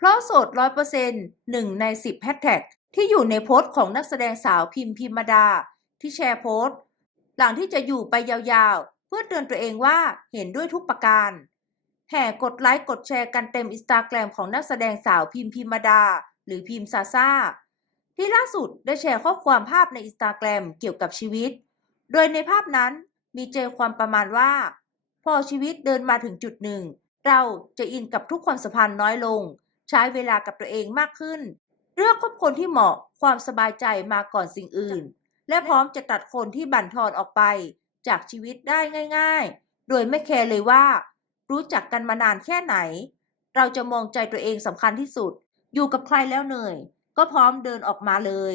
เพราะโสดร้อยเปอร์เซ็นต์หนึ่งในสิบแฮชแท็กที่อยู่ในโพสต์ของนักแสดงสาวพิมพ์พิมมาดา ที่แชร์โพสต์ หลังที่จะอยู่ไปยาวๆ เพื่อเตือนตัวเองว่าเห็นด้วยทุกประการ แห่กดไลค์กดแชร์กันเต็มอินสตาแกรมของนักแสดงสาวพิมพ์พิมมาดา หรือพิมพ์ซาซาที่ล่าสุดได้แชร์ข้อความภาพในอินสตาแกรมเกี่ยวกับชีวิต โดยในภาพนั้นมีใจความประมาณว่า พอชีวิตเดินมาถึงจุดหนึ่ง เราจะอินกับทุกความสัมพันธ์น้อยลง ใช้เวลากับตัวเองมากขึ้น เลือกคบคนที่เหมาะความสบายใจมาก่อนสิ่งอื่น และพร้อมจะตัดคนที่บั่นทอนออกไป จากชีวิตได้ง่าย ๆ โดยไม่แคร์เลยว่า รู้จักกันมานานแค่ไหน เราจะมองใจตัวเองสำคัญที่สุด อยู่กับใครแล้วเหนื่อย ก็พร้อมเดินออกมาเลย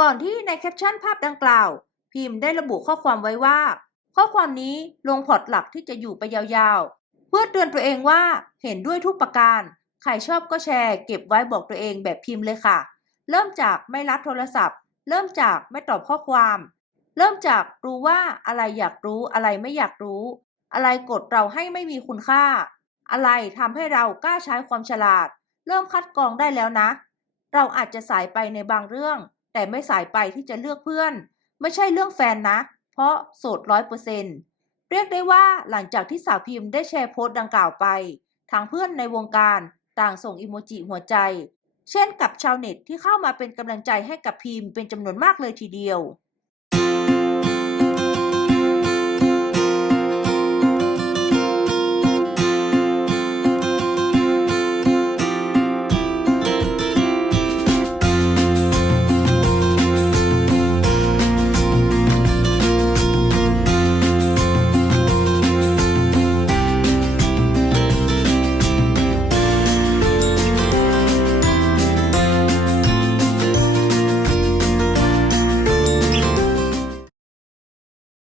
ก่อนที่ในแคปชั่นภาพดังกล่าว พิมพ์ได้ระบุข้อความไว้ว่า ข้อความนี้ลงพอร์ตหลักที่จะอยู่ไปยาวๆเพื่อเตือนตัวเองว่าเห็นด้วยทุกประการ ใครชอบก็แชร์เก็บไว้บอกตัวเองแบบพิมพ์เลยค่ะ เริ่มจากไม่รับโทรศัพท์ เริ่มจากไม่ตอบข้อความ เริ่มจากรู้ว่าอะไรอยากรู้อะไรไม่อยากรู้ อะไรกดเราให้ไม่มีคุณค่า อะไรทำให้เรากล้าใช้ความฉลาด เริ่มคัดกรองได้แล้วนะ เราอาจจะสายไปในบางเรื่อง แต่ไม่สายไปที่จะเลือกเพื่อน ไม่ใช่เรื่องแฟนนะ เพราะโสดร้อยเปอร์เซ็นต์เรียกได้ว่าหลังจากที่สาวพิมพ์ได้แชร์โพสต์ดังกล่าวไปทางเพื่อนในวงการ ต่างส่งอิโมจิหัวใจ เช่นกับชาวเน็ตที่เข้ามาเป็นกำลังใจให้กับพิมพ์เป็นจำนวนมากเลยทีเดียว